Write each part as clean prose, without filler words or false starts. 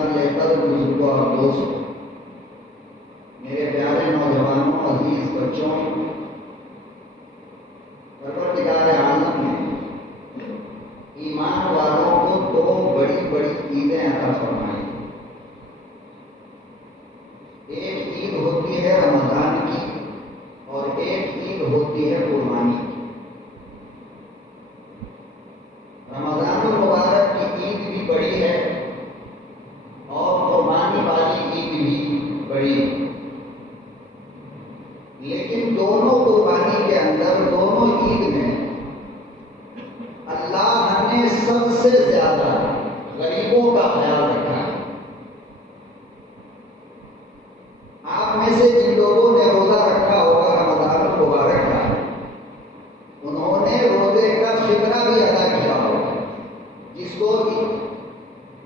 السلام لے کر بزرگوں اور دوستوں، میرے پیارے نوجوانوں، عزیز بچوں، پروردگار عالم نے ایمان والوں کو دو بڑی بڑی عیدیں عطا فرمائی۔ ایک عید ہوتی ہے رمضان کی اور ایک عید ہوتی ہے قربانی کی۔ رمضان المبارک کی عید بھی بڑی ہے اور قربانی والی عید بھی بڑی ہے، لیکن دونوں قربانی کے اندر، دونوں عید میں اللہ نے سب سے زیادہ غریبوں کا خیال رکھا ہے۔ آپ میں سے جن لوگوں نے روزہ رکھا ہوگا رمضان المبارک کا، انہوں نے روزے کا فطرہ بھی ادا کیا ہوگا، جس کو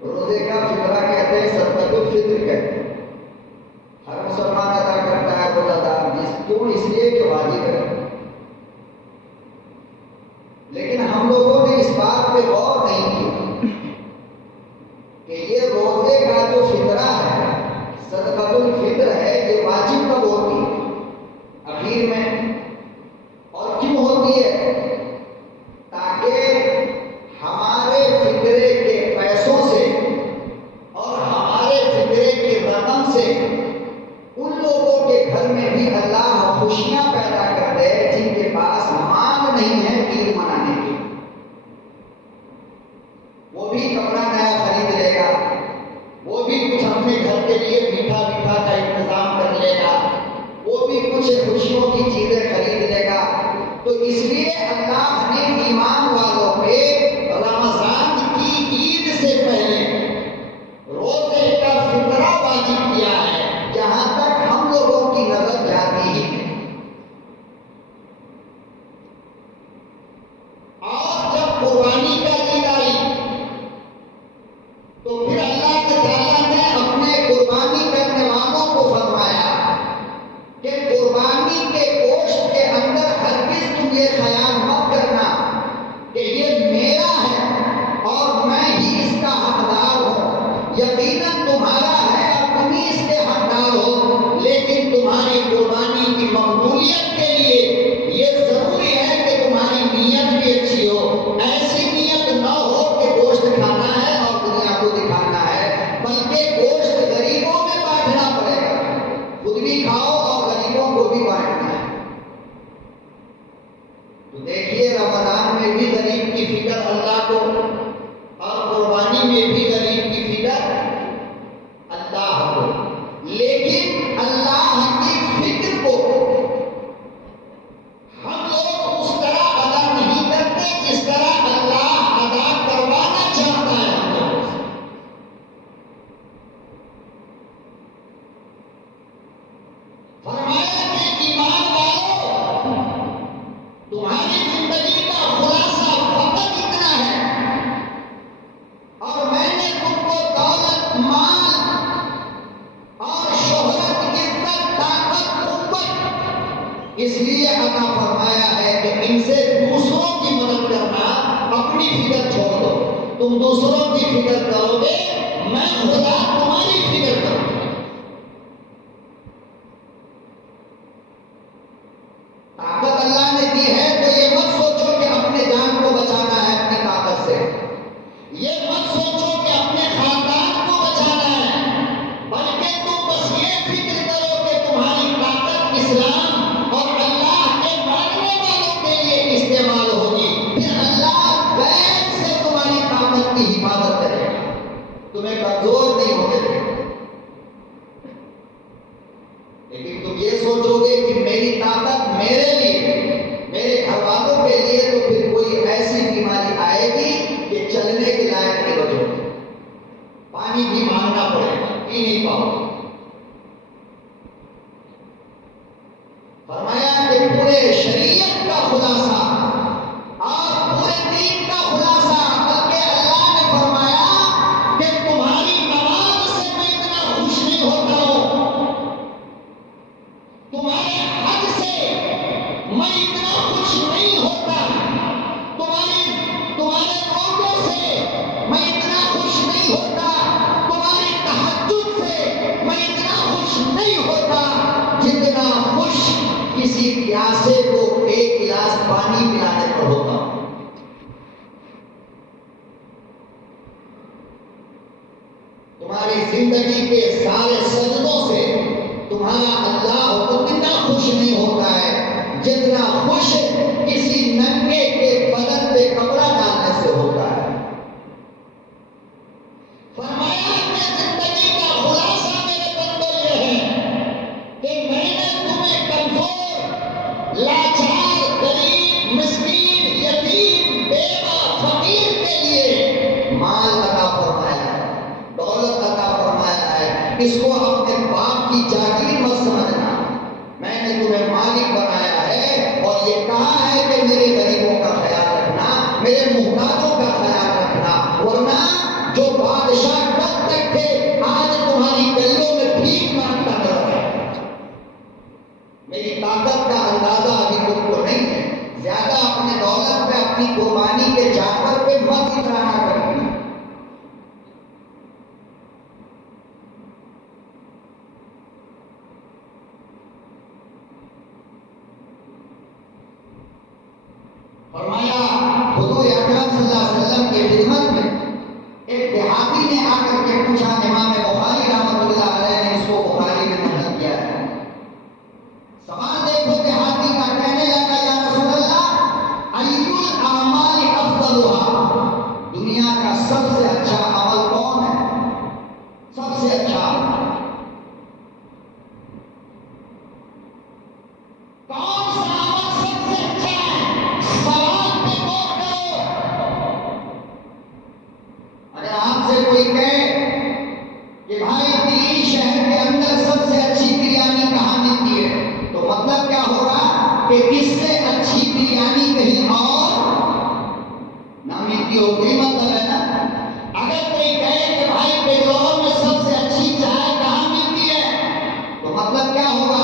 روزے کا فطرہ کہتے ہیں، صدقۃ الفطر کہتے ہیں۔ ہر مسلمان ادا کرتا ہے روزہ دار، کیوں؟ اس لیے کہ واجب ہے۔ لیکن ہم لوگوں نے اس بات پہ غور نہیں کیا کہ یہ روزے کا جو فطرہ ہے، صدقۃ الفطر ہے، یہ واجب کب ہوتی ہے؟ اخیر میں۔ اور کیوں ہوتی ہے؟ تاکہ ہمارے فطرے کے پیسوں سے اور ہمارے فطرے کے رقم سے ان لوگوں کے گھر میں بھی اللہ خوشیاں پیدا کر دے جن کے پاس مال نہیں ہے عید منانے کی۔ وہ بھی کپڑا نیا خرید لے گا، وہ بھی کچھ اپنے گھر کے لیے میٹھا میٹھا کا انتظام کر لے گا، وہ بھی کچھ خوشیوں کی چیزیں خرید لے گا۔ تو اس لیے اللہ نے ایمان والوں پہ رمضان کی عید سے پہلے روزے کا فطرہ واجب کیا ہے، جہاں تک ہم لوگوں کی نظر جاتی ہی ہے۔ اور جب قربانی کا عید آئی تو پھر اللہ تعالیٰ نے اپنے قربانی کرنے والوں کو فرمایا کہ قربانی کے گوشت کے اندر ہرگز تم یہ خیال مت کرنا کہ یہ میرا ہے اور میں ہی اس کا حقدار ہوں۔ یقیناً تمہارا ہے اور تم ہی اس کے حقدار ہو، لیکن تمہاری قربانی کی مقبولیت کے لیے یہ ضروری ہے کہ تمہاری نیت بھی اچھی ہو۔ ایسی نیت نہ ہو کہ گوشت کھانا ہے اور دنیا کو دکھانا ہے، بلکہ گوشت غریبوں میں بانٹنا پڑے گا، خود بھی کھاؤ اور غریبوں کو بھی بانٹنا ہے۔ تو دیکھیے رمضان میں بھی غریب کی فکر اللہ کو اور قربانی میں بھی غریب کی فکر اللہ کو، لیکن اللہ کی فکر کو ہم لوگ اس طرح ادا نہیں کرتے جس طرح اللہ ادا کروانا چاہتا ہے ہم لوگوں سے۔ فرمایا کہ ایمان والوں، تمہاری زندگی کا خلاصہ فقط اتنا ہے، اور میں نے تم کو دولت، مال اور شہرت، عزت، طاقت، قوت اس لیے عطا فرمایا ہے کہ ان سے دوسروں کی مدد کرنا، اپنی فکر چھوڑ دو۔ تم دوسروں کی فکر کرو گے، میں خدا تمہاری فکر کروں گا۔ طاقت اللہ نے دی ہے تو یہ مت سوچو کہ اپنے جان کو بچانا ہے اپنی طاقت سے، یہ مت سوچو کہ اپنے خاندان کو بچانا ہے، بلکہ تم بس یہ فکر کرو کہ تمہاری طاقت اسلام اور اللہ کے ماننے والوں کے لیے استعمال ہوگی، پھر اللہ غیب سے تمہاری طاقت کی حفاظت کرے گا، تمہیں کمزور نہیں ہونے دے گا۔ لیکن تم یہ سوچو گے کہ میری طاقت میرے لیے، میرے گھر والوں کے لیے، تو پھر کوئی ایسی بیماری آئے گی کہ چلنے کے لائق نہیں بچو گے، پانی بھی مانگنا پڑے گا، پی نہیں پاؤ گے۔ فرمایا کہ پورے شریعت کا خلاصہ اور پورے دین کا خلاصہ، بلکہ اللہ نے فرمایا کہ تمہاری نماز سے میں اتنا خوش نہیں ہوتا ہوں، تمہارے حج سے میں اتنا خوش نہیں ہوتا، تمہارے روزوں سے میں اتنا خوش نہیں ہوتا، تمہاری تمہاری زندگی کے سارے سجدوں سے تمہارا اللہ اتنا خوش نہیں ہوتا ہے جتنا خوش کسی ننگے کے بدن پہ کپڑا ڈالنے سے ہوتا ہے۔ فرمایا کہ زندگی کا خلاصہ میرے بندوں یہ ہے کہ میں نے تمہیں کمزور، لاچار، غریب، مسکین، یتیم، بیوہ، فقیر کے لیے مال عطا فرمایا ہے، دولت عطا فرمایا ہے۔ اس کو اپنے باپ کی جاگیر مت سمجھنا، میں نے تمہیں مالک بنایا ہے اور یہ کہا ہے کہ میرے غریبوں کا خیال رکھنا، میرے محتاجوں کا خیال رکھنا، ورنہ جو بادشاہ کب تک تھے آج تمہاری گلیوں میں بھیک مانگتا رہا ہے۔ میری طاقت کا اندازہ ابھی تم کو نہیں ہے، زیادہ اپنے دولت پہ، اپنی قربانی کے جانور پہ مت اترانا کرتی۔ فرمایا حضور اکرم صلی اللہ علیہ وسلم کی خدمت میں ایک دیہاتی نے آ کر کے پوچھا، امام بخاری رحمۃ اللہ علیہ نے اس کو بخاری میں نقل کیا ہے۔ سوال دیکھو دیہاتی کا، کہنے لگا یا رسول اللہ ای الاعمال افضلها، دنیا کا سب سے اچھا عمل کون ہے؟ سب سے اچھا عمل کون سا عمل سب سے اچھا ہے؟ سوال پہ غور کرو۔ اگر آپ سے کوئی کہے کہ بھائی دلی شہر کے اندر سب سے اچھی بریانی کہاں ملتی ہے، تو مطلب کیا ہوگا کہ اس سے اچھی بریانی کہیں اور نہ ملتی ہوگی، مطلب ہے نا۔ اگر کوئی کہے کہ بھائی بنگلور میں سب سے اچھی چائے کہاں ملتی ہے، تو مطلب کیا ہوگا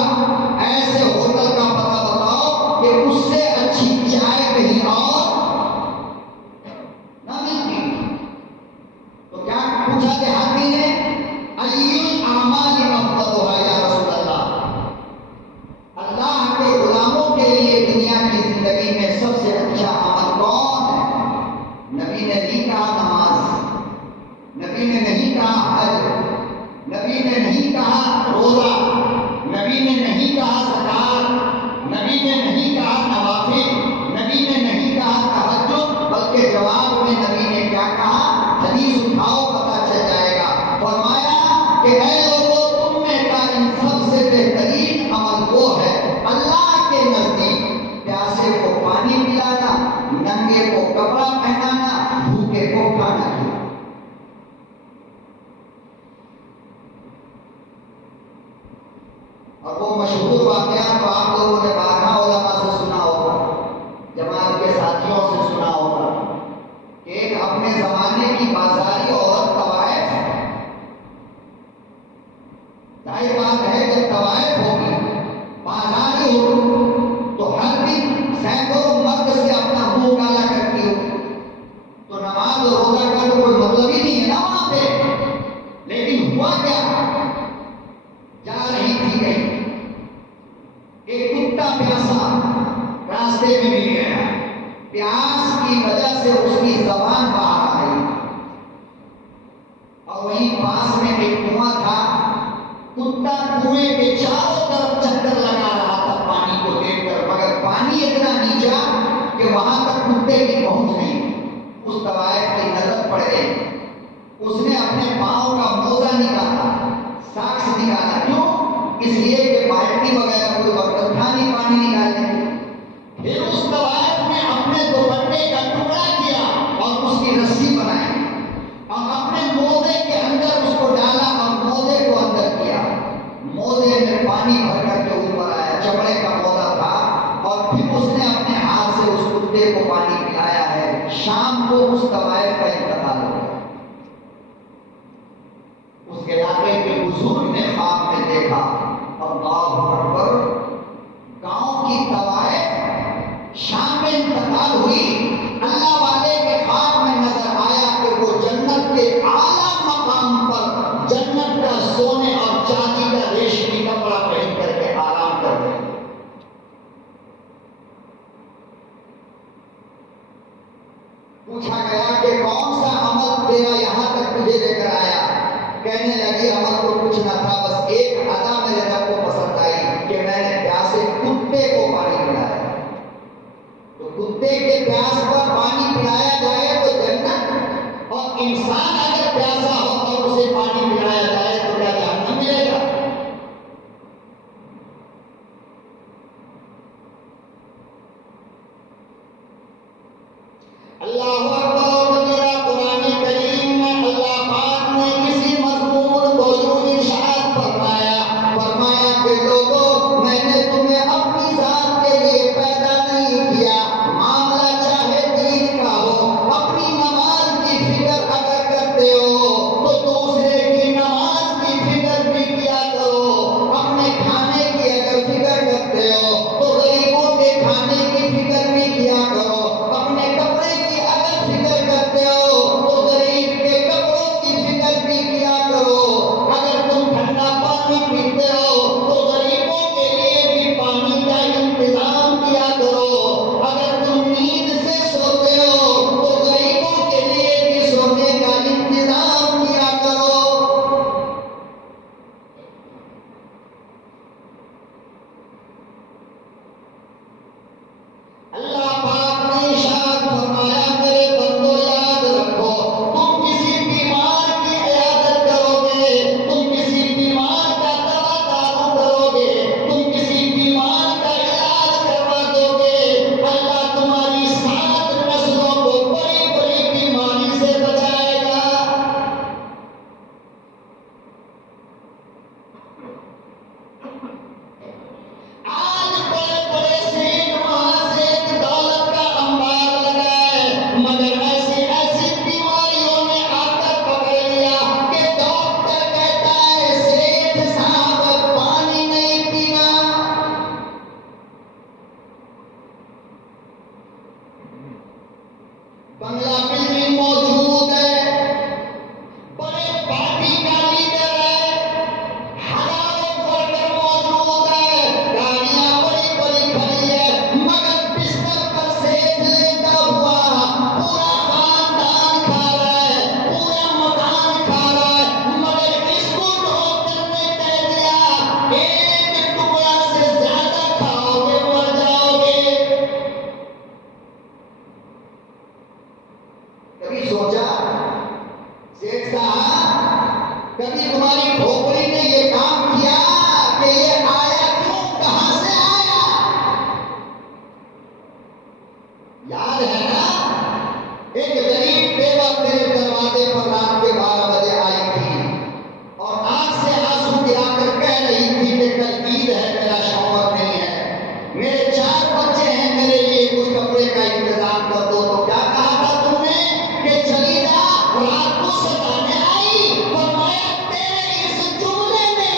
ایسے ہوٹل کا پتہ بتاؤ کہ اس سے اچھی چائے کہیں اور نہ ملتی۔ تو کیا پوچھا دیہاتی نے؟ ای الاعمال افضلها یا رسول اللہ، اللہ کے غلاموں کے لیے دنیا کی زندگی میں سب سے اچھا عمل کون ہے؟ نبی نے نہیں کہا نماز، نبی نے نہیں کہا حج، نبی نے نہیں کہا روزہ، نبی نے نہیں کہا زکات، نبی نے نہیں کہا نوافل، نبی نے نہیں کہا تہجد، بلکہ جواب میں نبی نے کیا کہا؟ حدیث اٹھاؤ پتہ چل جائے گا۔ فرمایا کہ اے لوگوں، تم میں کا ان سب سے بہترین عمل وہ ہے اللہ کے نزدیک پیاسے کو پانی پلانا، ننگے کو کپڑا پہنانا، بھوکے کو کھانا کھلانا۔ اور وہ مشہور واقعات تو آپ لوگوں نے بارہا علماء سے سنا ہوگا، جماعت کے ساتھیوں سے سنا ہوگا کہ ایک اپنے زمانے کی بازاری عورت طوائف، ظاہر بات ہے جب طوائف ہوگی، بازاری ہوگی، تو ہر دن سینکڑوں مرد سے اپنا منہ کالا کرتی ہوگی، تو نماز اور روزہ کا تو کوئی مطلب ہی نہیں ہے نا وہاں پہ۔ لیکن ہوا کیا، جا رہی تھی کہیں، ایک کتا پیاسا راستے میں مل گیا، پیاس کی وجہ سے اس کی زبان باہر آ گئی، اور وہیں پاس میں ایک کنواں تھا، کتا کنویں کے چاروں طرف چکر لگا رہا تھا پانی کو دیکھ کر، مگر پانی اتنا نیچا کہ وہاں تک کتے کی پہنچ نہیں۔ اس طوائف کی نظر پڑ گئی، اس نے اپنے پاؤں کا موزہ نکالا، ساکس نکالا، کیوں؟ اس لیے کہ بالٹی وغیرہ کوئی برتن تھا نہیں پانی نکالنے کی۔ پھر اس طوائف نے اپنے دوپٹے کا ٹکڑا کیا اور اس کی رسی بنائی اور اپنے موزے کے اندر اس کو ڈالا اور موزے کو اندر کیا، موزے میں پانی بھر کر کے اوپر آیا، چمڑے کا موزہ تھا، اور پھر اس نے اپنے ہاتھ سے اس کتے کو پانی پلایا ہے۔ شام کو اس طوائف کا انتقال ہو گیا۔ اس علاقے کے بزرگ نے خواب میں دیکھا، اللہ اکبر، گاؤں کی طوائف شام میں انتقال ہوئی، اللہ والے کے خواب میں نظر آیا کہ وہ جنت کے اعلیٰ مقام پر جنت کا سونے اور چاندی کا ریشمی کپڑا پہن کر کے آرام کر رہے ہیں۔ پوچھا گیا کہ کون سا عمل تیرا یہاں تک تجھے لے کر آیا؟ کہنے لگی عمل تو کچھ نہ تھا، بس ایک ادا میرے رب کو پسند آئی کہ میں نے پیاسے کتے کو پانی پلایا. تو کتے کے پیاس پر پانی پلایا جائے تو جنت، اور انسان اگر پیاسا ہو اور اسے پانی پلایا جائے تو کیا جہنم ملے گا؟ اللہ اکبر کبیرہ. قرآن کریم میں اللہ پاک نے کسی مضمون کو یوں ارشاد فرمایا کہ لوگوں، میں نے تمہیں اپنی ذات کے لیے پیدا نہیں کیا. معاملہ چاہے دین کا ہو، اپنی نماز کی فکر اگر کرتے ہو تو دوسرے کی نماز کی فکر بھی کیا کرو. اپنے کھانے کی اگر فکر کرتے ہو تو غریبوں کے کھانے کی فکر بھی کیا کرو. اپنے کپڑے کی اگر فکر کرتے ہو تو غریب کے کپڑوں کی فکر بھی کیا کرو. اگر تم ٹھنڈا پانی پیتے ہو تو غریبوں کے لیے بھی پانی کا انتظام کیا کرو. اگر تم نیند سے سوتے ہو تو غریبوں کے لیے بھی سونے کا انتظام کیا کرو. اللہ پاک نے ارشاد فرمایا میرے بندو یاد رکھو، تم کسی بیمار کی عیادت کرو گے، تم کسی بیمار کا دوا دارو کرو گے، تم کسی بیمار کا علاج کروا دو گے، اللہ تمہاری 7 نسلوں کو بڑی بڑی بیماری سے بچائے گا. آج بڑے بڑے سیٹ وہاں سے دولت کا انبار لگا ہے، مگر ایسی ایسی بیماریوں نے آ کر پکڑ لیا کہ ڈاکٹر کہتا ہے سیٹھ صاحب پانی نہیں پینا. بنگلہ بلڈنگ موجود ہے، بڑے پارٹی کا لیڈر ہے، ہزاروں ورکر موجود ہے، گاڑیاں بڑی بڑی کھڑی ہے، مگر بستر پر سیٹھ لیٹا ہوا، پورا خاندان کھا رہا ہے، پورا مکان کھا رہا ہے، مگر اس کو ڈاکٹر نے کہہ دیا ایک ٹکڑا سے زیادہ کھاؤ گے مر جاؤ گے. کبھی سوچا سیٹھ صاحب، کبھی تمہاری کھوپڑی نے یہ کام کیا کہ یہ آیا کیوں، کہاں سے آیا؟ یاد ہے نا ایک غریب بیوہ تیرے دروازے پر رات کے 12 بجے آئی تھی اور آنکھ سے آنسو گرا کر کہہ رہی تھی کہ کل عید ہے، میرا شوہر نہیں ہے، میرے 4 بچے ہیں، میرے لیے کچھ کپڑے کا انتظام کر دو. تو کیا کہا تھا تم نے کہ چلی جا؟ رات کو ستانے آئی. فرمایا تیرے اس جملے نے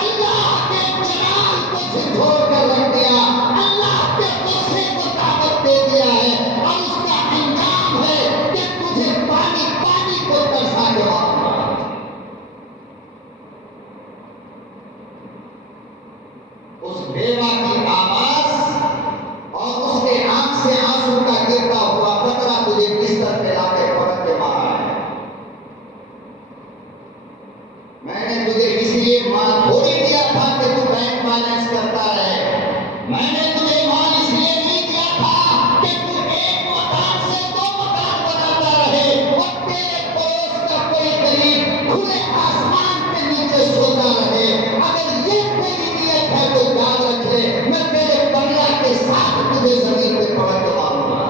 اللہ کے جلال کو جھنجھوڑ کر رکھ دیا، اللہ کے غصے کو طاقت دے دیا ہے، اور اس کا انجام ہے کہ تجھے پانی پانی کو ترسا کے ماروں گا. اس بیوہ کی آواز اور اس کے آنکھ سے آنسو کا گرتا ہوا قطرہ تجھے بستر پہ لا کے پکڑ کے مارا ہے. میں نے تجھے اس لیے مال تھوڑی دیا تھا کہ تو بینک بیلنس کرتا رہے، میں نے تجھے مال اس لیے نہیں دیا تھا کہ تو ایک مکان سے 2 مکان بناتا رہے اور تیرے پڑوس کا کوئی غریب کھلے آسمان کے نیچے سوتا رہے. اگر یہ تیری نیت ہے تو یاد رکھ لے، میں تیرے بنگلہ کے ساتھ تجھے زمین پہ پکڑ کے ماروں گا.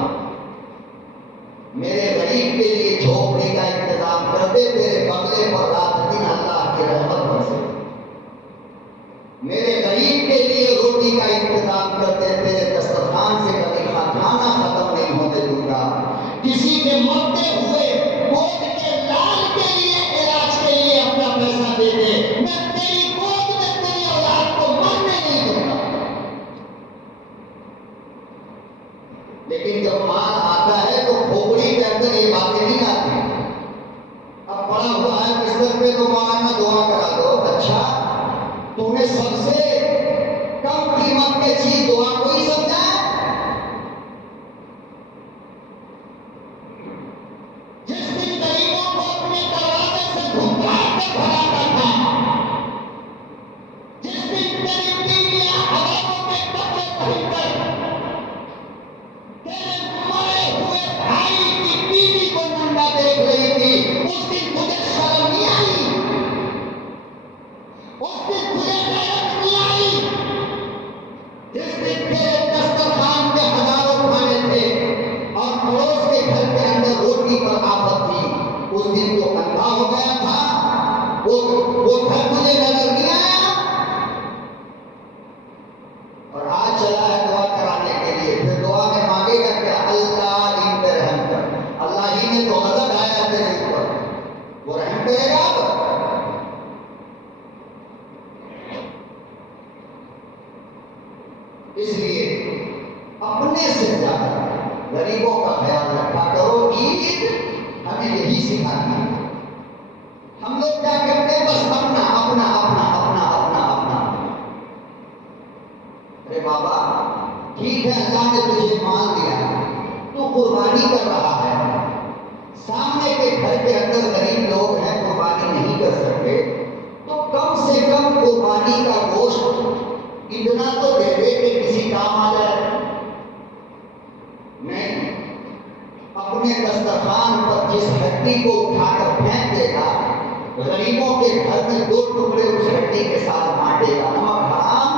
میرے غریب کے لیے جھوپڑی کا انتظام کر دے، تیرے بنگلے پر رات دن اللہ کی رحمت برسے. میرے غریب کے لیے روٹی کا انتظام کر دے، تیرے دسترخوان سے کبھی کھانا ختم نہیں ہونے دوں گا. کسی کے مرتے ہوئے گود کے لال کے لیے علاج کے لیے اپنا پیسہ دے دے، میں تیری گود میں تیری اولاد کو مرنے نہیں دوں گا. لیکن جب مال آتا ہے تو کھوپڑی کے اندر یہ باتیں نہیں آتی. اب پڑا ہوا ہے بستر پہ تو مولانا دعا کرا دو. اچھا تو نے سب سے کم قیمت کے چیز دعا کوئی سمجھا ہے؟ جس دن غریبوں کو اپنے دروازے سے دھکا کر بھگا وہ گھر تجھے نظر نہیں آیا؟ اور آج چلا ہے دعا کرانے کے لیے، پھر دعا میں مانگے گا کیا؟ اللہ ان پہ رحم کر، اللہ ہی نے تو غضب آیا تیرے اوپر، وہ رحم کرے گا اب؟ اس لیے اپنے سے زیادہ غریبوں کا خیال رکھا کرو۔ عید ہمیں یہی سکھاتی ہے۔ ہم لوگ کیا کرتے ہیں؟ بس اپنا اپنا اپنا اپنا اپنا اپنا۔ ارے بابا ٹھیک ہے، اللہ نے تجھے مال دیا، تو قربانی کر رہا ہے، سامنے کے گھر کے اندر غریب لوگ ہیں قربانی نہیں کر سکتے، تو کم سے کم قربانی کا گوشت اتنا تو دے دے کہ کسی کام آ جائے۔ نہیں، اپنے دسترخوان پر جس ہڈی کو اٹھا کر پھینک دے گا، غریبوں کے گھر میں 2 ٹکڑے اس ہڈی کے ساتھ بانٹے گا۔ نمک حرام،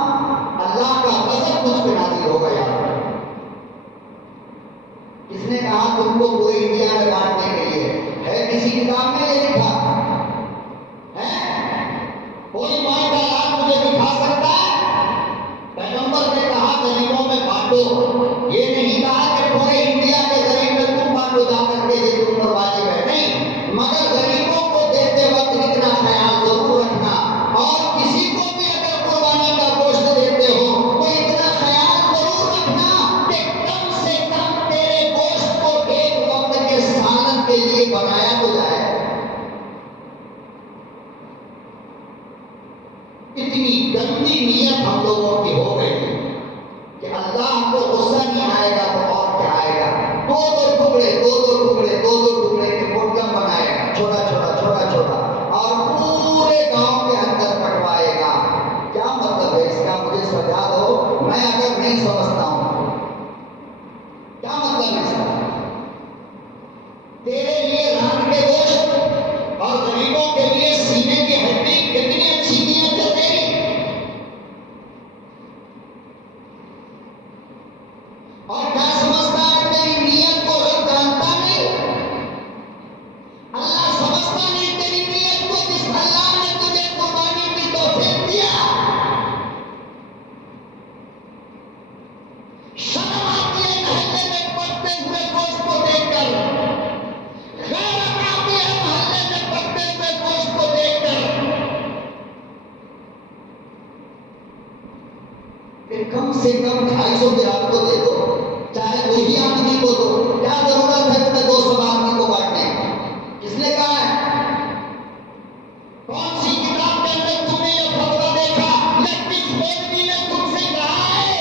اللہ کا غضب مجھ پہ نازل ہوگا۔ یاد رکھو، کس نے کہا تم کو پورے انڈیا میں بانٹنے کے لیے؟ ہے کسی کتاب میں یہ لکھا ہے؟ کوئی مائی کا لاکھ مجھے دکھا سکتا ہے؟ پیغمبر نے کہا غریبوں میں بانٹو، یہ نہیں کہا کہ پورے انڈیا کے غریب میں تم بانٹو جا کر کے یہ تم پر واجب ہے، نہیں، مگر غریبوں کو دیتے وقت اتنا خیال ضرور رکھنا، اور کسی کو بھی اگر قربانی کا گوشت دیتے ہو تو اتنا خیال ضرور رکھنا کہ کم سے کم تیرے گوشت کو ایک وقت کے سالن کے لیے بنایا تو جائے۔ اتنی گندی نیت ہم لوگوں کی ہو گئی کہ اللہ کو غصہ نہیں آئے گا تو اور کیا آئے گا؟ 2 ٹکڑے کے پوٹلم بنائے گا، چھوٹا چھوٹا، اور پورے گاؤں کے اندر کٹوائے گا۔ کیا مطلب ہے اس کا؟ مجھے سمجھا دو، میں اگر نہیں سمجھتا ہوں کیا مطلب ہے اس کا؟ تیرے لیے ران کے گوشت اور غریبوں کے لیے سینے کی ہڈی، کتنی اچھی نیت ہے تیری۔ اور کیا سمجھتا ہے تیری نیت کو؟ رب جانتا نہیں، اللہ سمجھتا نہیں تیری نیت کو، جس اللہ نے تجھے قربانی کی توفیق دیا۔ شرم آتی ہے محلے میں پکتے ہوئے گوشت کو دیکھ کر، غیرت آتی ہے محلے میں پکتے ہوئے گوشت کو دیکھ کر کہ کم سے کم 250 گرام تو دے دو، چاہے 2 ہی آدمی کو دو، کیا ضرورت ہے تمہیں 200 آدمی کو بانٹنے؟ کس نے کہا ہے؟ کون سی کتاب کے اندر تم نے یہ فتویٰ دیکھا، یا کس مولوی نے تم سے کہا ہے؟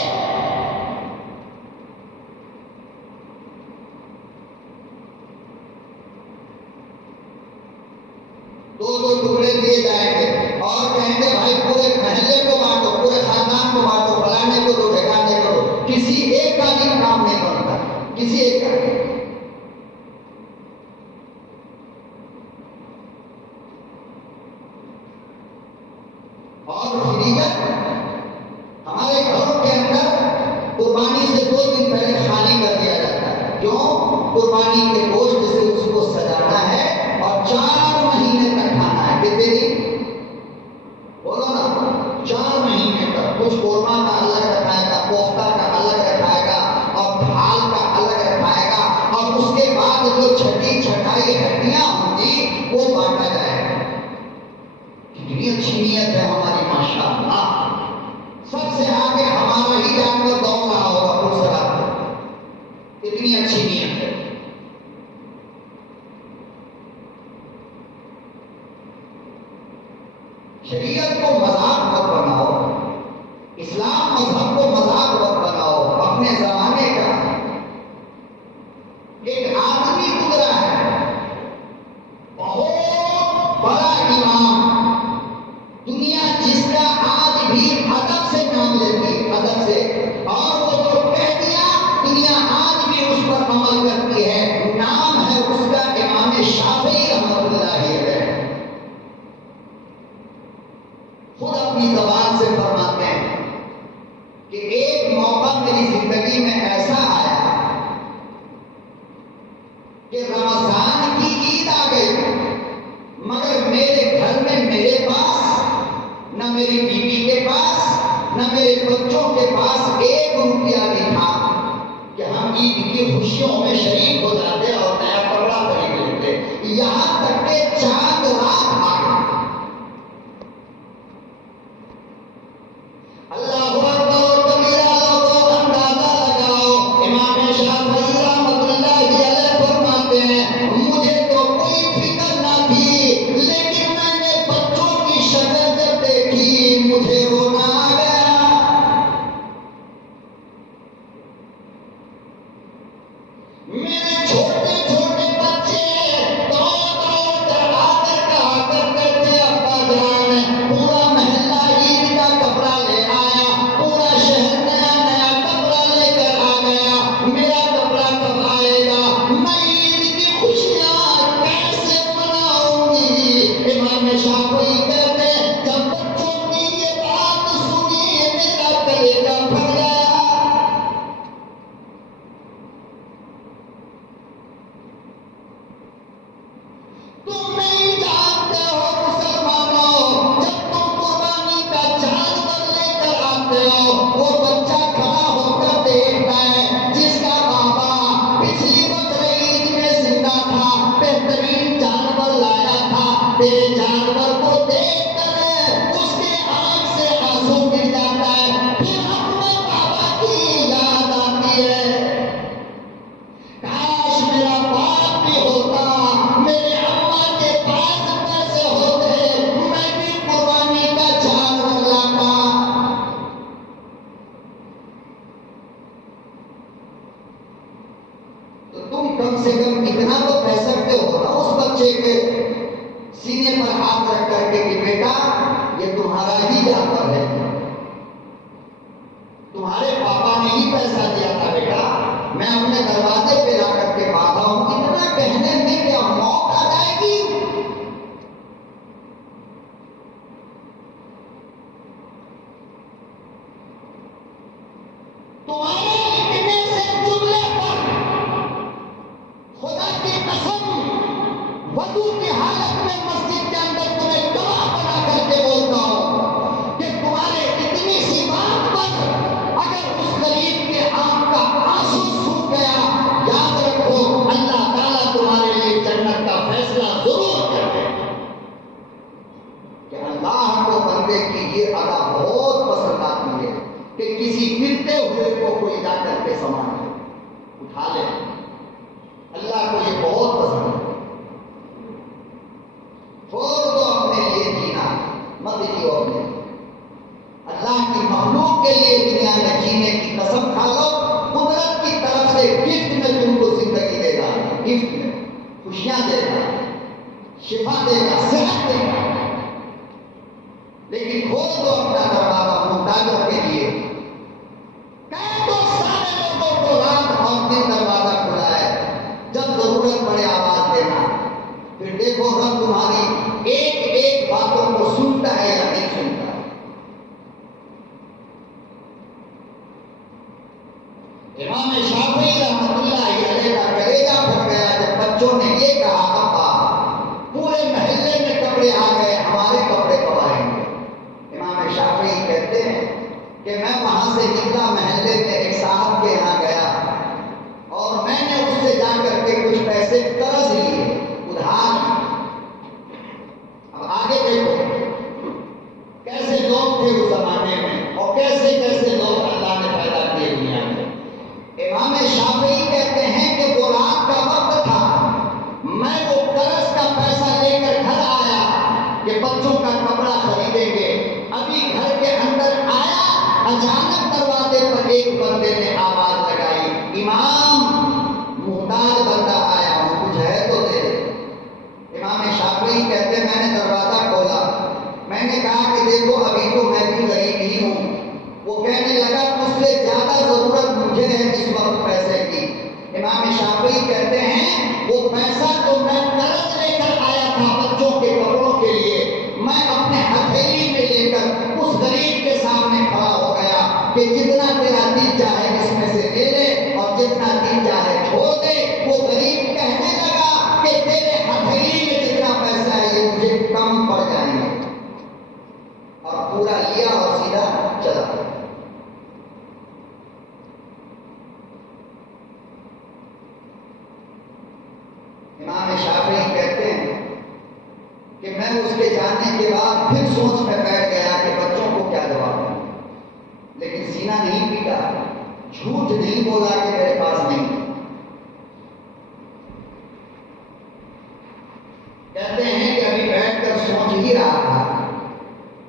دو ٹکڑے دیے جائیں گے اور کہیں گے بھائی پورے محلے کو بانٹو، پورے خاندان کو بانٹو، فلانے کو دو، ٹھکانے کو دو۔ کسی ایک کا بھی کام نہیں بنتا، کسی ایک کا۔ اور فریزر ہمارے گھروں کے اندر قربانی سے 2 دن پہلے خالی کر دیا جاتا ہے۔ کیوں؟ قربانی کے گوشت سے اس کو سجانا ہے اور 4 مہینے تک کھانا ہے۔ کتنے دن؟ بولو نا، 4 مہینے تک۔ کچھ قورمہ کا الگ رکھائے گا، کوفتہ کا الگ رکھائے گا، اور ڈھال کا الگ رکھائے گا، اور اس کے بعد جو چھٹی چھٹائی ہڈیاں ہوں گی وہ بانٹا جائے گا۔ کتنی اچھی نیت ہے ہماری، ماشاءاللہ۔ سب سے آگے ہمارا ہی جانور دوڑ رہا ہوگا پرسرات، کتنی اچھی نیت ہے۔ شریعت کو مذاق مت بناؤ، اسلام مذہب کو مذاق مت بناؤ۔ اپنے زمانے کا ایک آدمی گزرا ہے، بہت بڑا امام، دنیا جس کا آج بھی ادب سے نام لیتی ہے، ادب سے، اور وہ جو کہہ دیا دنیا آج بھی اس پر عمل کرتی ہے۔ نام ہے اس کا امام شافعی رحمۃ اللہ علیہ۔ خود اپنی زبان سے فرماتے ہیں کہ ایک موقع میری زندگی میں ایسا آیا کہ رمضان کی عید آ گئی، مگر میرے گھر میں میری بیوی کے پاس نہ میرے بچوں کے پاس 1 روپیہ نہیں تھا کہ ہم عید کی خوشیوں میں شریک ہو جاتے اور نیا کپڑا خرید لیتے، یہاں تک کہ چاند رات آ گئی۔ اللہ اکبر کبیرہ، لوگوں اندازہ لگاؤ، امام شافعی رحمۃ اللہ علیہ فرماتے ہیں مجھے تو کوئی فکر نہ تھی، لیکن میں نے بچوں کی شکل جب دیکھی مجھے رونا آ گیا۔ میرے چھوٹے چھوٹے بچے دوڑ کر آ کر کہا کرتے تھے ابا جان پورا محلہ عید کا کپڑا لے آیا، پورا شہر نیا نیا کپڑا لے کر آ گیا، میرا کپڑا کب آئے گا؟ میں عید کی خوشیاں کیسے مناؤں گی؟ امام شافعی کہتے ہیں جب بچوں کی یہ بات سنی میرا کلیجہ پھٹ گیا۔ تم نہیں جانتے ہو مسلمانوں، جب تم قربانی کا جانور لے کر آتے ہو وہ بچہ کھڑا ہو کر دیکھتا ہے جس کا بابا پچھلی بقرعید میں زندہ تھا، بہترین جانور لایا تھا، تیرے جانور کو دیکھ کر اس کے آنکھ سے آنسو گر جاتا ہے، پھر اپنے بابا کی یاد آتی ہے، کاش میرا باپ بھی ہوتا، میرے اماں کے پاس پیسے ہوتے، میں بھی قربانی کا جانور لاتا۔ تو تم کم سے کم اتنا تو کہہ سکتے ہو نا اس بچے کے سینے پر ہاتھ رکھ کر کے کہ بیٹا یہ تمہارا ہی جانور ہے، تمہارے پاپا نے ہی پیسہ دیا تھا بیٹا، میں اپنے دروازے پہ لا کر کے باندھا ہوں۔ اتنا کہنے میں کیا موت آ جائے گی؟ تمہارے لکھنے سے جملے پر خدا کی قسم وضو کی حالت میں مسجد کے اندر تمہیں گواہ بنا کر کے بولتا ہوں کہ تمہارے اتنی سی بات پر اگر اس غریب کے آنکھ کا آنسو سوکھ گیا، یاد رکھو اللہ تعالیٰ تمہارے لیے جنت کا فیصلہ ضرور کر دے گا۔ کہ اللہ کو بندے کی یہ ادا بہت پسند آتی ہے کہ کسی گرتے ہوئے کو کوئی جا کر کے سامان اٹھا لے، اللہ کو یہ بہت پسند ہے۔ چھوڑ دو اپنے لیے جینا، مت جیو اپنے، اللہ کی مخلوق کے لیے دنیا میں جینے کی قسم کھا لو، قدرت کی طرف سے گفٹ میں تم کو زندگی دے گا، گفٹ میں خوشیاں دے گا، شفا دے گا، صحت دے گا، لیکن کھول دو اپنا دروازہ محتاجوں کے لیے۔ کہہ دو سارے لوگوں کو رات اور دن دروازہ کھلا ہے، جب ضرورت پڑے آواز دینا، پھر دیکھو رب تمہاری ایک ایک باتوں کو سنتا ہے یا نہیں سنتا۔ امام شافعی رحمۃ اللہ علیہ کا کلیجہ پھٹ گیا جب بچوں نے یہ کہا ابا پورے محلے میں کپڑے آ گئے، ہمارے کپڑے کب آئیں گے؟ امام شافعی کہتے ہیں کہ میں وہاں سے نکلا، محلے میں ایک صاحب کے یہاں گیا اور میں نے اس سے جا کر کے کچھ پیسے قرض لیے، ادھار۔ اب آگے دیکھو کیسے لوگ تھے اس زمانے میں اور کیسے کیسے لوگ اللہ نے پیدا کیے دنیا میں۔ امام شافعی کہتے ہیں کہ وہ رات کا وقت تھا، میں وہ قرض کا پیسہ لے کر گھر آیا کہ بچوں کا کپڑا خریدیں گے، ابھی گھر کے اندر آیا، اچانک دروازے پر ایک بندے نے آواز لگائی، امام محتاج بندہ آیا ہوں، کچھ ہے تو دے دے۔ امام شافعی کہتے ہیں میں نے دروازہ کھولا، میں نے کہا کہ دیکھو ابھی تو میں بھی غریب ہی ہوں۔ وہ کہنے لگا تجھ سے زیادہ ضرورت مجھے ہے اس وقت پیسے کی۔ امام شافعی کہتے ہیں وہ پیسہ جو میں قرض لے کر آیا تھا بچوں کے کپڑوں کے لیے، میں اپنے ہتھیلی میں لے کر اس غریب کے سامنے کھڑا ہو گیا کہ جتنا تیرا دل چاہے اس میں سے لے لے اور جتنا دل چاہے چھوڑ دے۔ وہ غریب کہنے لگا کہ تیرے ہتھیلی میں جتنا پیسہ ہے یہ مجھے کم پڑ جائیں گے، اور پورا جھوٹ نہیں بولا کہ میرے پاس نہیں. کہتے ہیں کہ ابھی بیٹھ کر سوچ ہی رہا تھا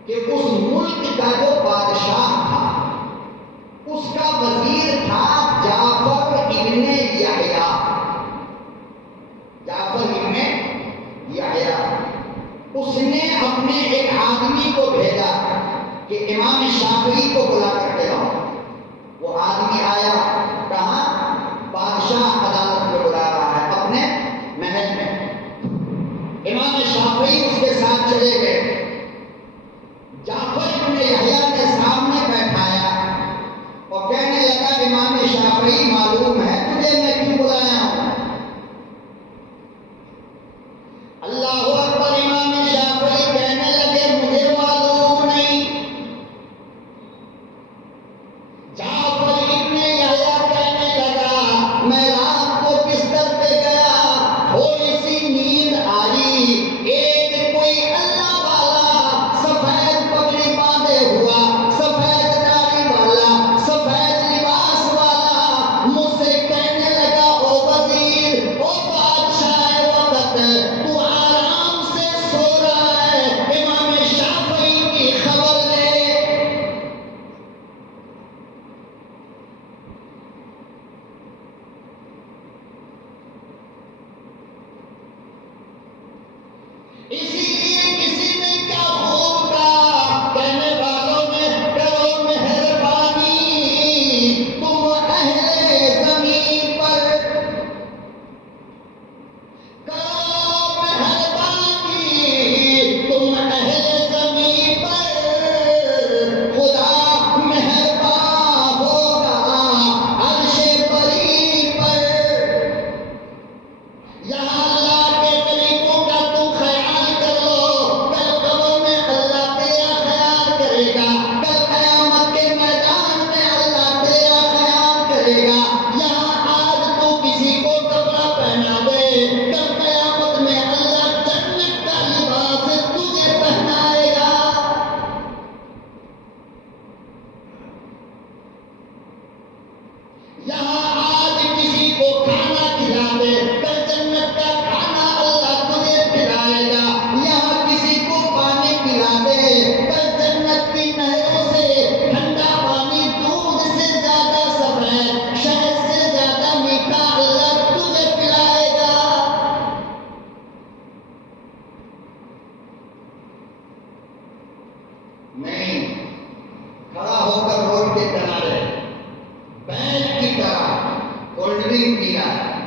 کہ اس ملک کا جو بادشاہ تھا اس کا وزیر تھا جعفر ابن یحییٰ. جعفر ابن یحییٰ اس نے اپنے ایک آدمی کو بھیجا کہ امام شافعی کو بلا کر کے لاؤ. وہ آدمی آیا. کہاں؟ بادشاہ عدالت میں بلا رہا ہے اپنے محل میں. امام شافعی اس کے ساتھ چلے گئے. جعفر ابن یحییٰ نے سامنے بیٹھایا اور کہنے لگا امام شافعی معلوم ہے تجھے میں کیوں بلایا ہوں؟ اللہ اکبر. امام شافعی کہنے لگے مجھے معلوم نہیں. جعفر ابن یحییٰ کہنے لگا میں رات کو بستر پہ گیا, تھوڑی سی نیند آئی, ایک کوئی اللہ والا سفید پگڑی باندھے ہوا, سفید داڑھی والا, سفید لباس والا مجھ سے کہنے لگا او وزیر, او بادشاہ وقت, تو آرام سے سو رہا ہے, امام شافعی کی خبر لے. اسی لیے کسی نے کیا خوب کہا, کہنے والوں نے کرو مہربانی تم اہل زمین پر, کرو مہربانی تم اہل زمین پر, خدا مہربان ہوگا عرش بری پر. یہاں اللہ کے طریقوں کا تم خیال کر لو, کل قبر میں اللہ تیرا خیال کرے گا, کل قیامت کے میدان میں اللہ تیرا خیال کرے گا. یہاں آج تو کسی کو کپڑا پہنا دے, کل قیامت میں اللہ جنت کا لباس تجھے پہنائے گا. یہاں آج کسی کو کھانا کھلا دے, کل جنت کا کھانا اللہ تجھے کھلائے گا. یہاں کسی کو پانی پلا دے, کل جنت کی نہروں سے ٹھنڈا پانی دودھ سے زیادہ سفید, شہد سے زیادہ میٹھا اللہ تجھے پلائے گا. نہیں, کھڑا ہو کر روڈ کے کنارے بیل کی طرح کولڈ ڈرنک پی رہا ہے,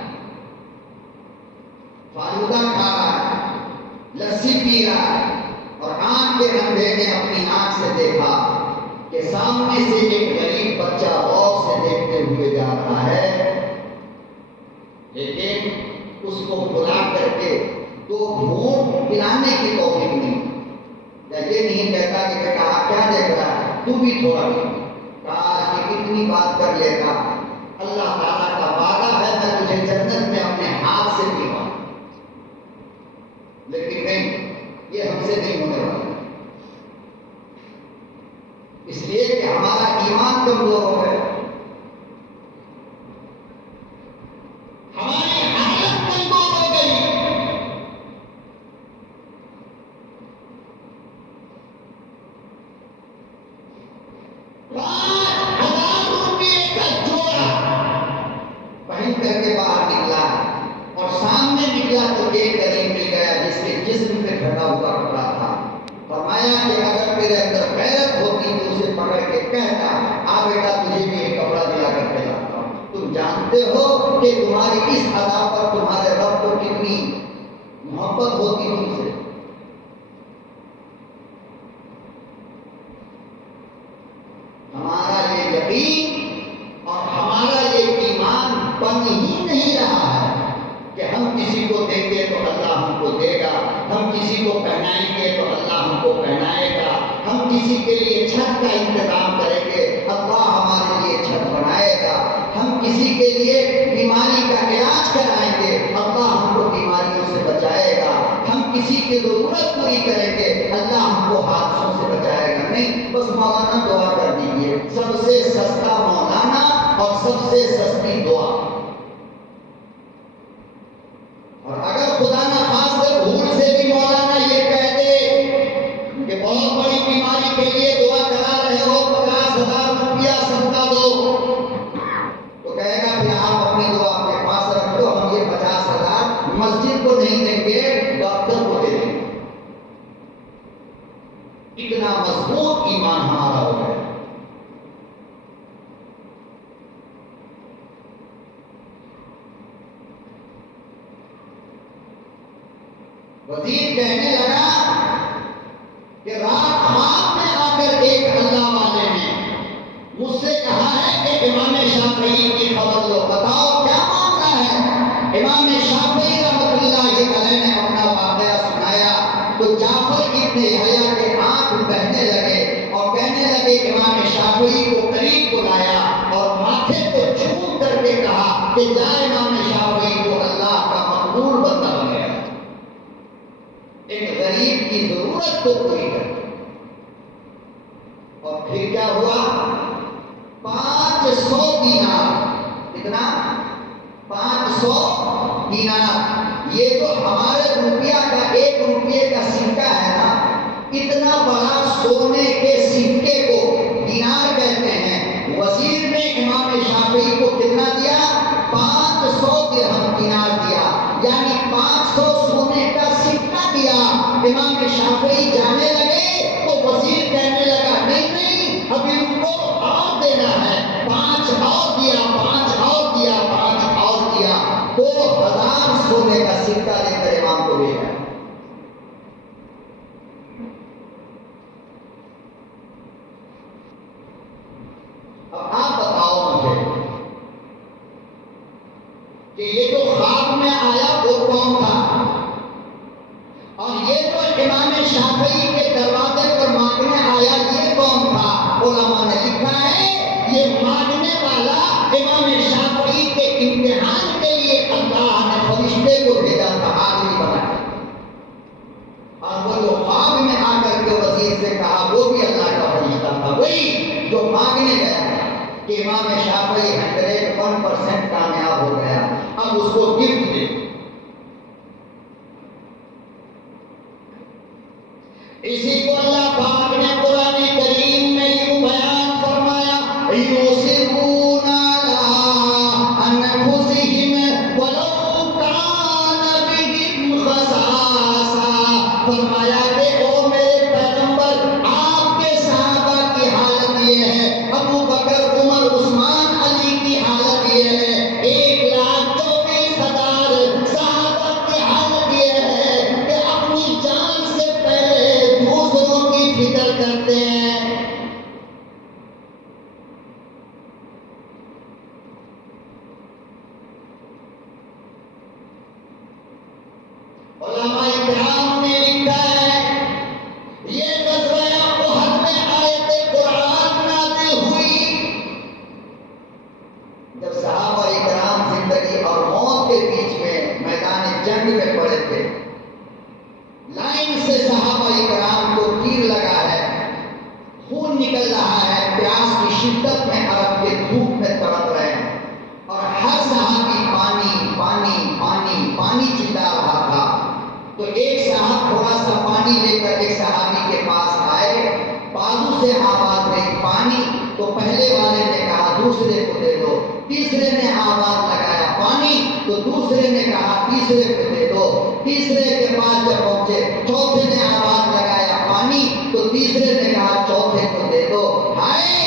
فالودہ کھا رہا ہے, لسی پی رہا ہے, اور آنکھ کے اندھے نے اپنی آنکھ سے دیکھا کہ سامنے سے ایک غریب بچہ غور سے دیکھتے ہوئے جا رہا ہے, لیکن اس کو بلا کر کے 2 گھونٹ پلانے کی توفیق نہیں. یا یہ نہیں کہتا کہ بیٹا آپ کیا دیکھ رہا ہے, تو بھی تھوڑا بھی. کاش کہ کتنی بات کر لیتا, اللہ تعالیٰ کا وعدہ ہے میں تجھے جنت میں اپنے ہاتھ سے پلاؤں, لیکن نہیں, یہ ہم سے نہیں ہونے والا. اس لیے کہ ہمارا ایمان کمزور ہو گیا, ہماری حالت کمزور ہو گئی. 5,000 روپئے کا جوڑا پہن کر کے باہر نکلا, اور سامنے نکلا تو ایک غریب مل گیا جس کے جسم پہ ڈھکا ہوا کپڑا تھا. فرمایا کہ اگر تیرے اندر غیرت ہوتی تو اسے پکڑ کے کہتا, آ بیٹا تجھے بھی ایک کپڑا دلا کر کے لاتا ہوں. تم جانتے ہو کہ تمہاری اس ادا پر تمہارے رب کو کتنی محبت ہوتی تم سے. ہمارا یہ یقین اور ہمارا یہ ایمان بن ہی نہیں رہا ہے کہ ہم کسی کو دیں گے تو اللہ ہم کو دے گا, ہم کسی کو پہنائیں گے تو اللہ ہم کو پہنائے گا, ہم کسی کے لیے چھت کا انتظام کریں گے اللہ ہمارے لیے چھت بنائے گا, ہم کسی کے لیے بیماری کا علاج کرائیں گے اللہ ہم کو بیماریوں سے بچائے گا, ہم کسی کی ضرورت پوری کریں گے اللہ ہم کو حادثوں سے بچائے گا. نہیں, بس مولانا دعا کر دیجیے, سب سے سستا مولانا اور سب سے سستی دعا. اور اگر خدا نہ خواستہ بھول سے بھی مولانا یہ کہہ دے کہ بہت بڑی بیماری کے لیے دعا کرا رہے ہو 50,000 روپیہ صدقہ دو، تو کہے گا پھر آپ اپنی دعا اپنے پاس رکھ دو، ہم یہ 50,000 مسجد کو نہیں دیں گے، ڈاکٹر کو دے دیں گے. اتنا مضبوط ایمان ہمارا ہو گیا. وزیر کہنے لگا کہ رات خواب میں آ کر ایک اللہ والے نے مجھ سے کہا ہے کہ امام شافعی کی خبر لو، بتاؤ کیا معاملہ ہے. امام شافعی رحمۃ اللہ علیہ نے اپنا واقعہ سنایا تو جعفر ابن یحییٰ کے آنکھ بہنے لگے اور کہنے لگے امام شافعی کو قریب بلایا اور ماتھے کو چوم کر کے کہا کہ جا امام شافعی کو اللہ کا مقبول بندہ بن گیا، ایک غریب کی ضرورت کو پوری کر. اور پھر کیا ہوا؟ 500 دینار. کتنا؟ 500 دینار. یہ تو ہمارے روپیہ کا 1 روپیے کا سکہ ہے نا، اتنا بڑا سونے کے سکے کو دینار کہتے ہیں. وزیر نے امام شافعی کو کتنا دیا؟ 500 درہم دینار دیا، یعنی 500 سونے کا سکہ دیا. امام شافعی جانے لگے تو وزیر کہنے لگا نہیں نہیں ابھی ان کو اور دینا ہے. 5 اور دیا، 5 اور دیا، 5 اور دیا. 2000 سونے کا سکہ دے کر امام کو بھیجا. اب آپ بتاؤ مجھے کہ یہ جو خواب میں آیا وہ کون تھا، اور یہ جو امام شافعی کے دروازے پر مانگنے آیا یہ کون تھا؟ علماء نے لکھا ہے یہ مانگنے والا امام شافعی کے امتحان کے لیے اللہ نے فرشتے کو بھیجا تھا آدمی بنا کر. اور وہ جو خواب میں آ کر کے وزیر سے کہا وہ بھی اللہ کا فرشتہ تھا، وہی جو مانگنے گیا تھا کہ امام شافعی 101% کامیاب ہو گیا، اب اس کو گفٹ دے. اسی کو اللہ پاک نے قرآن کریم میں یوں بیان فرمایا یُؤْثِرُونَ عَلَىٰ أَنفُسِهِمْ وَلَوْ كَانَ بِهِمْ خَصَاصَةٌ. فرمایا کہ او میرے پیغمبر آپ کے صحابہ کی حالت یہ ہے، ابو بکر عمر عثمان علی کی حالت یہ ہے، 1,24,000 صحابہ کی حالت یہ ہے کہ اپنی جان سے پہلے دوسروں کی فکر کرتے ہیں. علماء کرام نے لکھا ہے یہ غزوہ احد میں آیت قرآن نازل ہوئی جب صحابہ کرام زندگی اور موت کے بیچ میں میدان جنگ میں پڑے تھے. لائن سے صحابہ کرام کو تیر لگا ہے، خون نکل رہا ہے، پیاس کی شدت میں عرب کے دھوپ میں تڑپ رہے ہیں، اور ہر صحابی پانی پانی پانی پانی چلا رہا تھا. تو ایک صاحب تھوڑا سا پانی لے کر ایک صحابی کے پاس آئے، بازو سے آواز رہی پانی، تو پہلے والے نے کہا دوسرے کو دے دو. تیسرے نے آواز لگایا پانی، تو دوسرے نے کہا تیسرے کو دے دو. تیسرے کے پاس جب پہنچے چوتھے نے آواز لگایا پانی، تو تیسرے نے کہا چوتھے کو دے دو. ہائے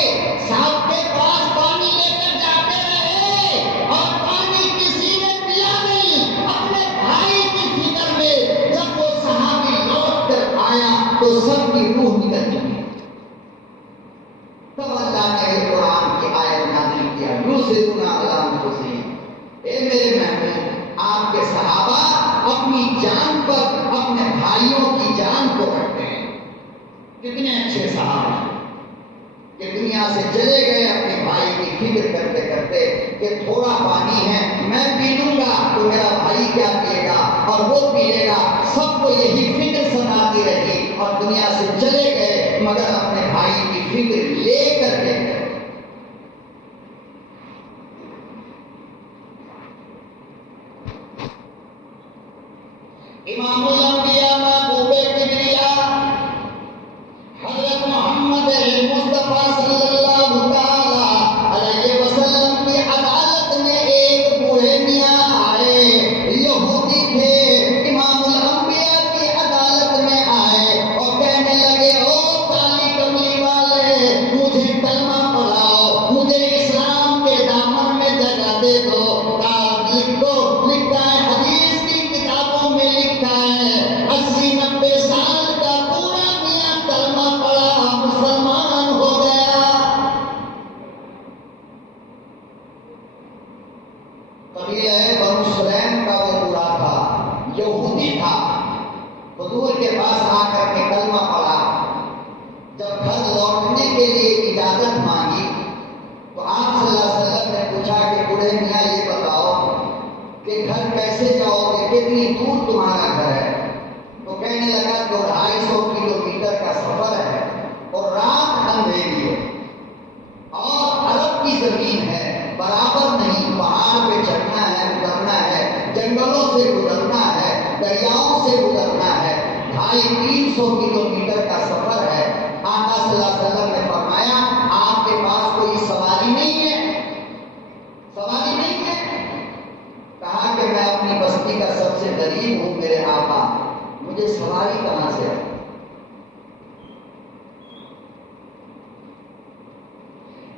صاحب کے پاس پانی لے کر جاتے رہے اور پانی کسی نے پیا نہیں. اپنے بھائی کی فکر میں جب وہ صحابی لوٹ کر آیا تو سب کی روح نکل چکی. تب اللہ نے یہ قرآن کی آیت نازل کیا یُؤْثِرُونَ عَلَىٰ أَنفُسِهِمْ. اے میرے محبوب آپ کے صحابہ اپنی جان پر اپنے بھائیوں کی جان کو رکھتے ہیں. کتنے اچھے صحابہ ہیں کہ دنیا سے چلے گئے اپنے بھائی کی فکر کرتے کرتے کہ تھوڑا پانی ہے میں پی لوں گا تو میرا بھائی کیا پیے گا اور وہ پیے گا. سب کو یہی فکر سناتی رہی اور دنیا سے چلے گئے مگر اپنے بھائی کی فکر لے کر کے گئے.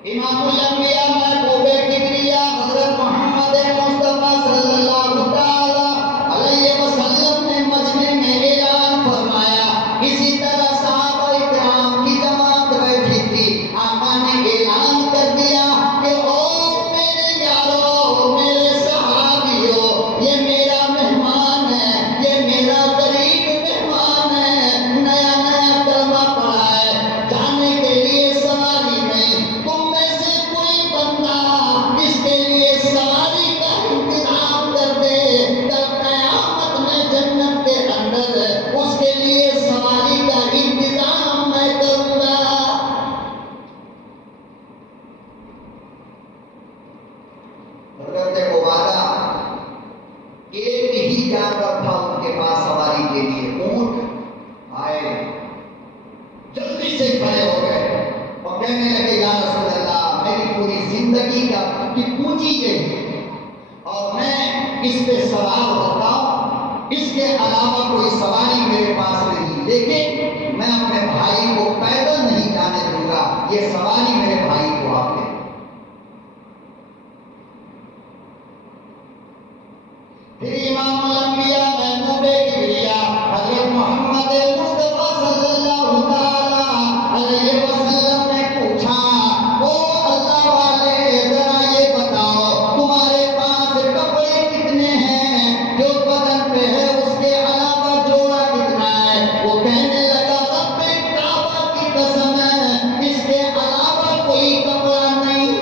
امام الانبیاء محبوب کبریا حضرت محمد مصطفیٰ صلی اللہ تعالی علیہ وسلم نے مجمع میں اعلان فرمایا. اسی طرح صحابہ کرام کی جماعت بیٹھی تھی. آقا نے اعلان کر دیا کہ او میرے یارو، میرے صحابیوں، یہ میرا مہمان ہے، یہ میرا غریب مہمان ہے، نیا نیا کلمہ پڑھا ہے، جانے کے لیے سواری نہیں. تم میں سے کوئی بندہ اس کے لیے سواری کا انتظام کر دے، کل قیامت میں جنت کے اندر اس کے لیے سواری کا انتظام میں کروں گا. حضرت عبادہ ایک ہی جانور تھا ان کے پاس سواری کے لیے، اونٹ. آئے جلدی سے کھڑے ہو گئے اور کہنے لگے یا رسول اللہ، میری پوری زندگی کی پونجی یہی ہے اور میں اس پہ سوار ہوتا ہوں، اس کے علاوہ کوئی سواری میرے پاس نہیں، لیکن میں اپنے بھائی کو پیدل نہیں جانے دوں گا، یہ سواری میرے بھائی کو آپ دیں. پھر امام الانبیاء محبوب کبریا حضرت محمد مصطفیٰ صلی اللہ تعالی علیہ وسلم نے پوچھا، او اللہ والے، ذرا یہ بتاؤ تمہارے پاس کپڑے کتنے ہیں جو بدن پہ ہے، اس کے علاوہ جوڑا کتنا ہے؟ وہ کہنے لگا رب کعبہ کی قسم ہے، اس کے علاوہ کوئی کپڑا نہیں.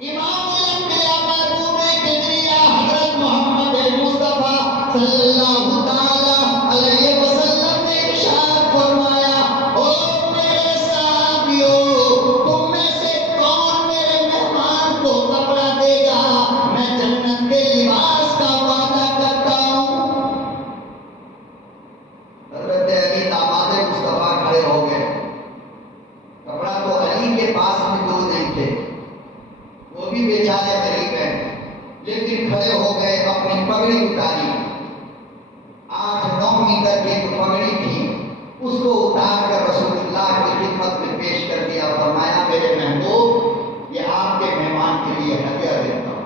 امام الانبیاء محبوب کبریا حضرت محمد مصطفیٰ صلی اللہ تعالی علیہ وسلم نے ارشاد فرمایا، او میرے صحابیوں، تم میں سے کون میرے مہمان کو کپڑا دے گا؟ میں جنت کے لباس کا وعدہ کرتا ہوں. حضرت علی داماد مصطفیٰ کھڑے ہو گئے. کپڑا تو علی کے پاس موجود نہیں تھے، وہ بھی بیچارے غریب ہیں، لیکن کھڑے ہو گئے، اپنی پگڑی اتاری. 8-9 میٹر کی جو پگڑی تھی اس کو اتار کر رسول اللہ کی خدمت میں پیش کر دیا. فرمایا میرے محبوب، یہ آپ کے مہمان کے لیے ہدیہ دیتا ہوں.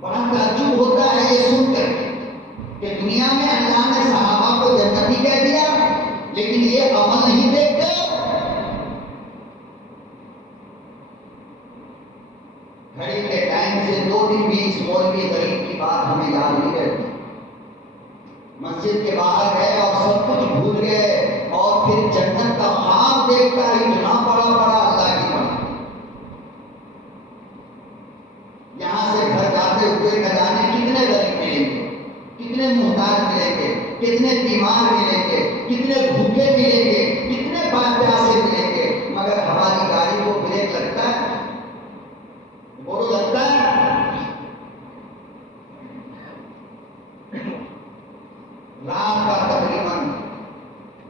بڑا تعجب ہوتا ہے یہ سن کر کہ دنیا میں اللہ نے صحابہ کو جنتی کہہ دیا، لیکن یہ عمل نہیں دیکھتے. گھڑی کے ٹائم سے 2 دن بھی اس مولوی غریب کی بات ہمیں یاد نہیں رہتی. مسجد کے باہر گئے اور سب کچھ بھول گئے اور پھر جنت کا خواب دیکھ کر اتنا بڑا اللہ کی بات. یہاں سے گھر جاتے ہوئے نہ جانے کتنے غریب ملیں گے، کتنے محتاج ملیں گے، کتنے بیمار ملیں گے، کتنے بھوکے ملیں گے، کتنے پیاسے ملیں گے، مگر ہماری گاڑی کو بریک لگتا ہے، بورو لگتا ہے. رات کا تقریباً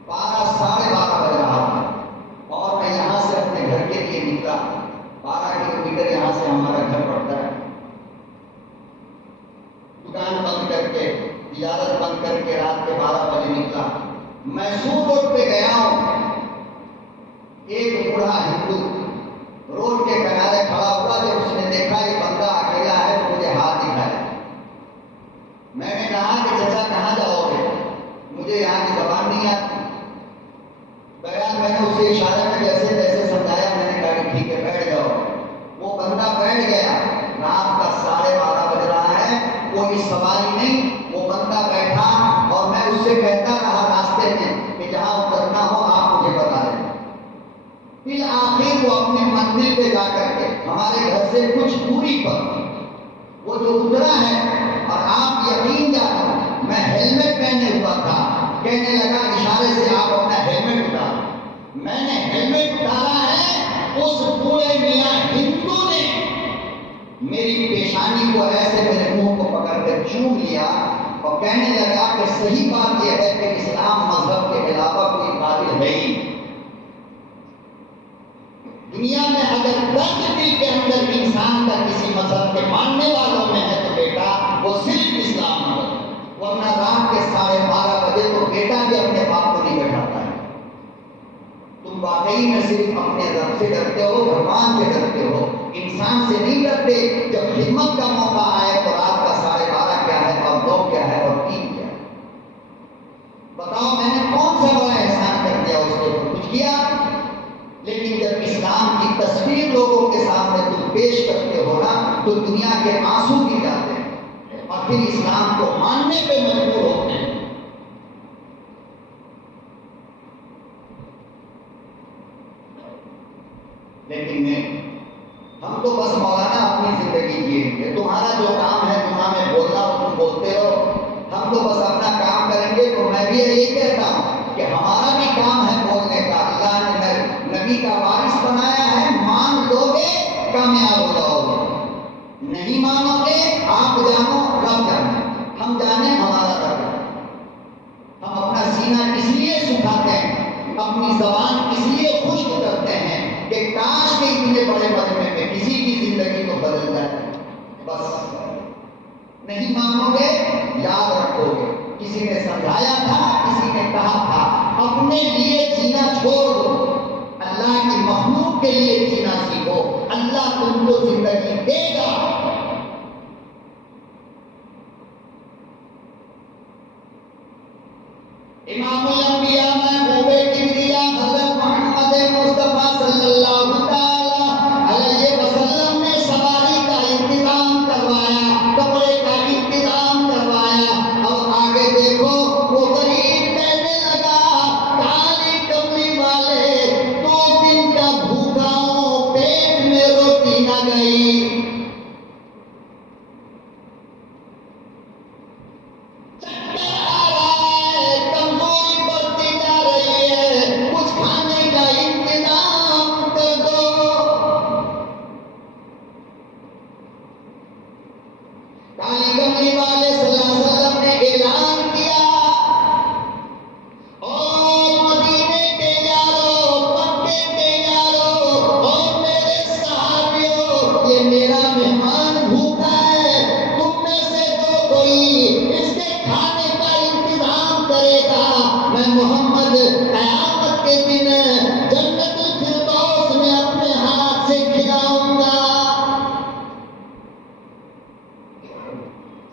12-12:30 بج رہا تھا اور میں یہاں سے اپنے گھر کے لیے نکلا. 12 کلومیٹر یہاں سے ہمارا گھر پڑتا ہے. دکان بند کر کے، تجارت بند کر کے رات کے 12 بجے نکلا. میسور روڈ پہ گیا ہوں. ایک بوڑھا ہندو روڈ کے کنارے کھڑا ہوا. جب اس نے دیکھا یہ بندہ اکیلا ہے تو مجھے ہاتھ دکھایا. میں نے کہا کہ چچا کہاں جاؤ گے؟ مجھے یہاں کی زبان نہیں آتی. بیان میں نے اسے اشارے میں جیسے تیسے سمجھایا. میں نے کہا کہ ٹھیک ہے بیٹھ جاؤ. وہ بندہ بیٹھ گیا. رات کا 12:30 بج رہا ہے، کوئی سواری نہیں. وہ بندہ بیٹھا اور میں اس سے کہتا رہا راستے میں کہ جہاں اترنا ہو آپ مجھے بتا دیں. پھر آخر وہ اپنے منزل پہ جا کر کے ہمارے گھر سے کچھ دوری پر وہ جو اترا ہے، اور آپ یقین جانو میں ہیلمٹ پہنے ہوا تھا. کہنے لگا اشارے سے آپ اپنا ہیلمٹ اتارو. میں نے ہیلمٹ اتارا ہے، اس بوڑھے میاں ہندو نے میری پیشانی کو ایسے میرے منہ کو پکڑ کر چوم لیا اور کہنے لگا کہ صحیح بات یہ ہے کہ اسلام مذہب کے علاوہ کوئی قابل ہے ہی. دنیا میں اگر درد دل کے اندر انسان کا کسی مذہب کے ماننے والوں میں ہے تو بیٹا بیٹا بھی اپنے باپ کو نہیں بیٹھاتا ہے. تم واقعی میں صرف اپنے رب سے ڈرتے ہو، بھگوان سے ڈرتے ہو، انسان سے نہیں ڈرتے. جب خدمت کا موقع آئے تو رات کا 12:30 کیا ہے اور 2 کیا ہے اور 3 کیا ہے؟ بتاؤ میں نے کون سا بڑا احسان کر دیا اس کے اوپر؟ کچھ کیا؟ لیکن جب اسلام کی تصویر لوگوں کے سامنے تم پیش کرتے ہو نا تو دنیا کے آنسو گر جاتے ہیں اور پھر اسلام کو ماننے پہ مجبور ہوتے ہیں. لیکن نہیں، ہم تو بس مولانا اپنی زندگی جیئیں گے. تمہارا جو کام ہے دنیا میں بولنا وہ تم بولتے رہو، ہم تو بس اپنا کام کریں گے. تو میں بھی یہی کہتا ہوں کہ ہمارا بھی کام ہے بولنے کا. اللہ نے نبی کا وارث بنایا ہے. مان لو گے کامیاب ہو جاؤ گے، نہیں مانو گے آپ جانو رب جانے. ہم جانے ہمارا رب. ہم اپنا سینہ اس لیے سکھاتے ہیں، اپنی زبان اس لیے خشک کرتے ہیں کہ کاش کے اتنے بڑے مجمع میں کسی کی زندگی کو بدل جائے. بس نہیں مانو گے، یاد رکھو گے کسی نے سمجھایا تھا، کسی نے کہا تھا اپنے لیے جینا چھوڑ دو، اللہ کی مخلوق کے لیے جینا سیکھو. اللہ تم کو زندگی دے گا. امام الانبیاء محبوب کبریا حضرت محمد مصطفیٰ صلی اللہ تعالی علیہ وسلم نے سواری کا انتظام کروایا، کپڑے کا انتظام کروایا. اب آگے دیکھو وہ غریب کہنے لگا کالی کملی والے 2 دن کا بھوکا ہوں، پیٹ میں روٹی نہ گئی. کالی کملی والے صلی اللہ علیہ وسلم نے اعلان کیا، او مدینے کے یارو، مکے کے یارو اور میرے صحابیوں، یہ میرا مہمان بھوکا ہے. تم میں سے جو کوئی اس کے کھانے کا انتظام کرے گا میں محمد قیامت کے دن جنت الفردوس میں اپنے ہاتھ سے کھلاؤں گا.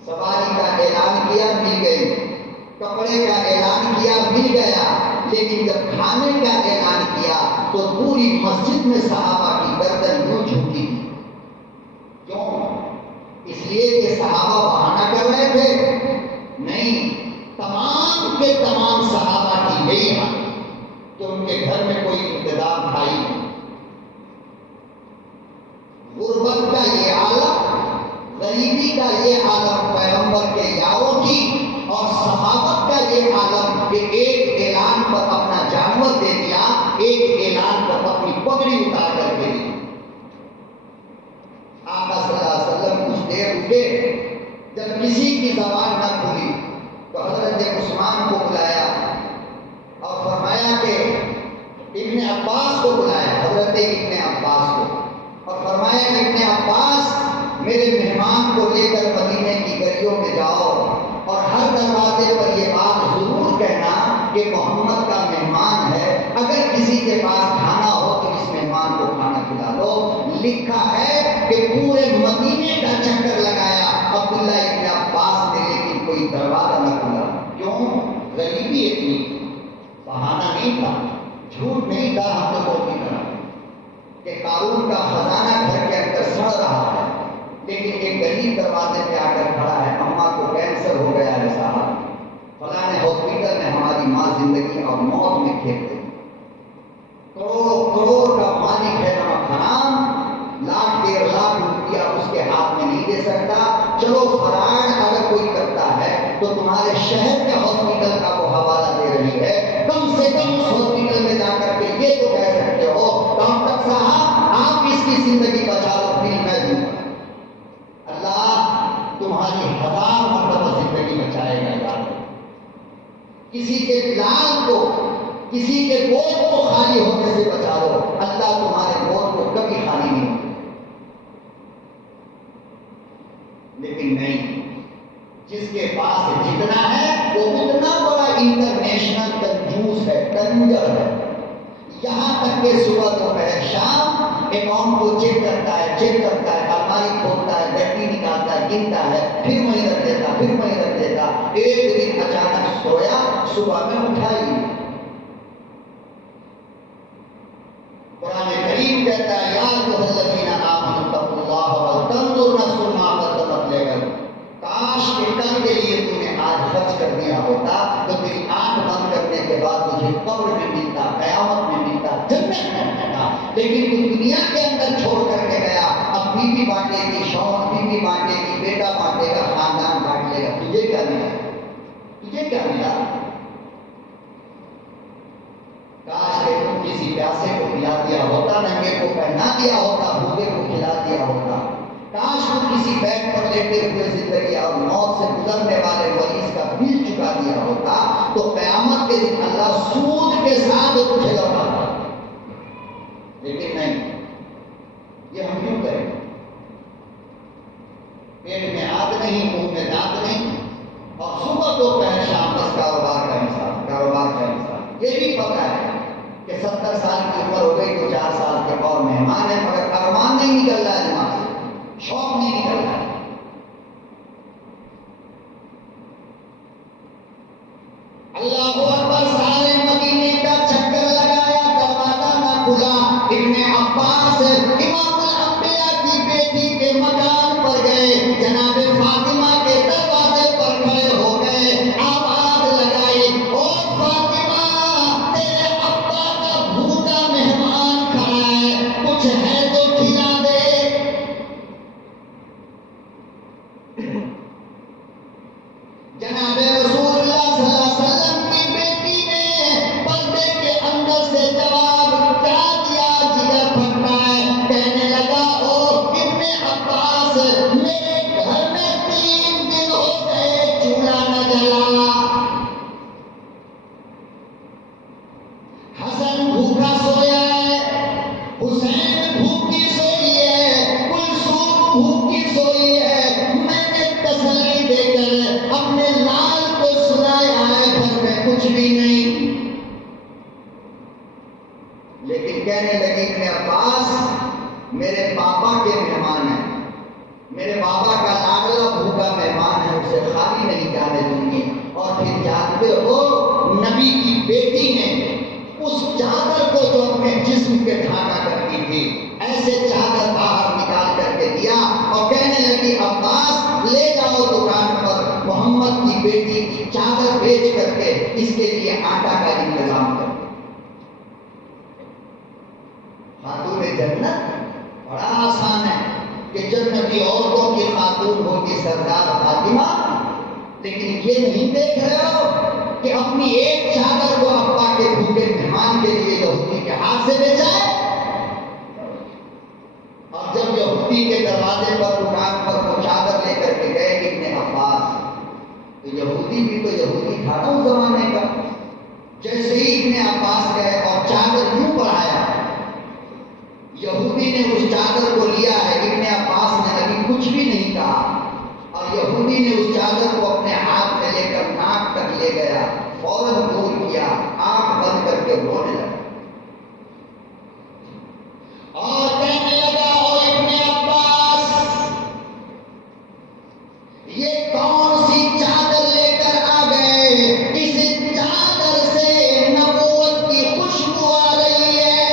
سواری کا اعلان کیا، مل گئی. کپڑے کا اعلان کیا، مل گیا. لیکن جب کھانے کا اعلان کیا تو پوری مسجد میں صحابہ کی گردن یوں جھکی. کیوں؟ اس لیے کہ صحابہ بہانہ کر رہے تھے؟ نہیں، تمام کے تمام صحابہ کی یہی حالت کہ ان کے گھر میں کوئی انتظام تھا ہی. غربت کا یہ عالم، غریبی کا یہ عالم پیغمبر کے یاروں کی، اور صحابت کا یہ عالم کہ ایک اعلان پر اپنا جانور دے دیا، ایک اعلان پر اپنی پگڑی اتار کر کے دی. آقا صلی اللہ علیہ وسلم کچھ دیر رکے. جب کسی کی زبان نہ کھلی تو حضرت عثمان کو بلایا اور فرمایا کہ ابن عباس کو بلایا، حضرت ابن عباس کو، اور فرمایا کہ ابن عباس میرے مہمان کو لے کر مدینے کی گلیوں میں جاؤ اور ہر دروازے پر یہ بات ضرور کہنا کہ محمد کا مہمان ہے. اگر کسی کے پاس کھانا ہو تو اس مہمان کو کھانا کھلا دو. لکھا ہے کہ پورے مدینے کا چکر لگایا عبداللہ ابن عباس نے، لیکن کوئی دروازہ نہ کھلا. کیوں؟ غریبی اتنی. بہانہ نہیں تھا، جھوٹ نہیں تھا ہم لوگوں کی طرح کہ قارون کا خزانہ گھر کے اندر سڑ رہا ہے، لیکن ایک غریب دروازے پہ آ کر کھڑا ہے، اماں کو کینسر ہو گیا ہے صاحب، فلاں ہاسپٹل میں ہماری ماں زندگی اور موت میں کھیل گئی. کروڑوں کروڑ کا مالک ہے نمک حرام، 1,00,000 روپیہ اس کے ہاتھ میں نہیں دے سکتا. چلو فراڈ اگر کوئی کرتا ہے تو تمہارے شہر کے ہاسپٹل کا وہ حوالہ دے رہی ہے، کم سے کم اس ہاسپٹل میں جا کر کے یہ تو کہہ سکتے ہو ڈاکٹر صاحب آپ اس کی زندگی بچا لو، بل میں دوں گا. اللہ تمہاری 1000 مرتبہ زندگی بچائے گا. یاد کسی کے لال کو، کسی کے گود کو خالی ہونے سے بچا لو، اللہ تمہارے گود کو کبھی خالی نہیں ہوگا. لیکن نہیں، جس کے پاس جتنا ہے وہ اتنا بڑا انٹرنیشنل کنجوس ہے، کنجر ہے. یہاں تک کہ صبح دوپہر شام اکاؤنٹ کو چیک کرتا ہے، الماری کھولتا ہے، گٹی نکالتا ہے، گنتا ہے، پھر وہیں رکھ دیتا. ایک دن اچانک سویا، صبح میں اٹھا ہی نہیں. قرآن کریم کہتا ہے یا ایھا الذین آمنوا اتقوا اللہ ولتنظر نفس ما قدمت لغد. کاش کہ کل کے لیے تو نے آج خرچ کر دیا ہوتا تو تیری آنکھ بند کرنے کے بعد تجھے قبر میں ملتا، قیامت میں ملتا، جنت میں ملتا. لیکن تو دنیا کے اندر چھوڑ کر کے گیا. اب بیوی بانٹے گی، شوہر بیوی بانٹے گی، بیٹا بانٹے گا، خاندان بانٹ لے گا. تجھے کیا ملا؟ کاش کہ تم کسی پیاسے کو پلا دیا ہوتا، ننگے کو پہنا دیا ہوتا، بھوکے کو کھلا دیا ہوتا. کاش تم کسی بیڈ پر لیٹے ہوئے زندگی اور موت سے گزرنے والے مریض کا بل چکا دیا ہوتا تو قیامت کے دن اللہ سود کے ساتھ تجھے لوٹاتا. لیکن نہیں. یہ ہم کیوں کریں؟ پیٹ میں آگ نہیں، منہ میں دانت نہیں، اور صبح دوپہر شام بس کاروبار کا حساب. یہ بھی پتا ہے کہ 70 سال کی عمر ہو گئی تو 4 سال کے اور مہمان ہیں، مگر ارمان نہیں نکل رہا ہے دماغ سے، شوق نہیں نکل رہا ہے. اللہ اکبر. سارے مدینے کا چکر لگایا، دروازہ نہ کھلا. ابن عباس امام الانبیاء کی بیٹی کے مکان پر گئے، جناب فاطمہ کے دروازے پر کھڑے ہو گئے، آواز لگائی او فاطمہ تیرے ابا کا بھوکا مہمان کھڑا ہے، کچھ ہے تو کھلا دے. جناب رسول اللہ صلی اللہ علیہ وسلم کی بیٹی نے پردے کے اندر سے جواب کیا دیا؟ جگر پھٹتا ہے. کہنے لگا او ابن عباس میرے گھر میں 3 دن ہو گئے چولہا نہ جلا. حسن بھوکا سویا ہے، حسین بھوکی سوئی ہے، کلثوم بھوکی سوئی ہے. میں نے تسلی دے کر اپنے لال کو سلایا ہے، گھر میں کچھ بھی نہیں. لیکن کہنے لگی ابن عباس میرے پاپا کے مہمان ہیں، میرے بابا کا لاڈلا بھوکا مہمان ہے، اسے خالی نہیں جانے دوں گی. اور پھر جانتے ہو نبی کی بیٹی نے اس چادر کو جو اپنے جسم کے ڈھانکا کرتی تھی ایسے چادر باہر نکال کر کے دیا اور کہنے لگی عباس لے جاؤ دکان پر محمد کی بیٹی کی چادر بیچ کر کے اس کے لیے آٹا کا انتظام کر. خاتون جنت بڑا آسان ہے کہ جنتی عورتوں کی خاتون ہوگی سردار فاطمہ. لیکن یہ نہیں دیکھ رہے ہو کہ اپنی ایک چادر کو ابا کے بھوکے مہمان کے لیے یہودی کے ہاتھ سے بیچا ہے. اور جب یہودی کے دروازے پر دکان پر وہ چادر لے کر کے گئے ابن عباس تو یہودی بھی تو یہودی تھا نا اس زمانے کا. جیسے ہی ابن عباس گئے اور چادر یوں بڑھایا، یہودی نے اس چادر کو لیا ہے. ابن عباس نے ابھی کچھ بھی نہیں کہا اور یہودی نے اس چادر کو اپنے ہاتھ میں لے کر ناک تک لے گیا، فوراً دور کیا، آنکھ بند کر کے رونے لگا اور کہنے لگا او ابن عباس یہ کون سی چادر لے کر آ گئے؟ اس چادر سے نبوت کی خوشبو آ رہی ہے.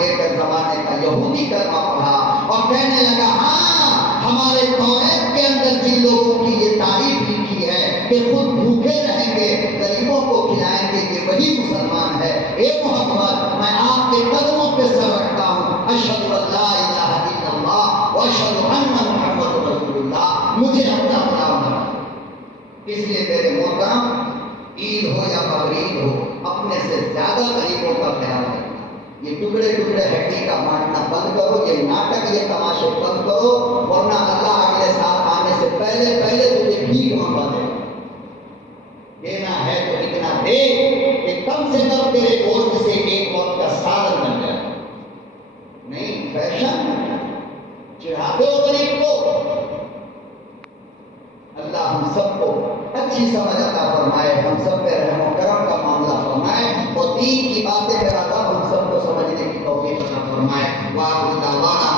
لے کر زمانے کا یہودی کلمہ پڑھا اور کہنے لگا ہاں ہمارے توریت کے اندر جن لوگوں کی یہ تعریف لکھی ہے کہ خود بھوکے رہیں گے غریبوں کو کھلائیں گے یہ وہی مسلمان ہے. اے محمد میں آپ کے قدموں پہ سر رکھتا ہوں. اشہد ان لا الہ الا اللہ واشہد ان محمد رسول اللہ. مجھے اپنا غلام بنا. اس لیے میرے محترم عید ہو یا بقرعید ہو اپنے سے زیادہ غریبوں کا خیال رکھنا. یہ ٹکڑے ٹکڑے ہڈی کا بانٹنا بند کرو. یہ ناٹک یہ تماشے بند کرو ورنہ اللہ اگلے سال آنے سے پہلے تجھے بھیک منگوا دے. دینا ہے تو اتنا دے کہ کم سے کم تیرے گوشت سے ایک وقت کا سالن بن جائے. نہیں فیشن چڑھاتے ہو غریب کو. اللہ ہم سب کو اچھی سمجھ عطا فرمائے. ہم سب پہ رحم و کرم کا معاملہ فرمائے اور دین کی باتیں میرا رب ہم سب کو سمجھنے کی توفیق عطا فرمائے. وآخر دعوانا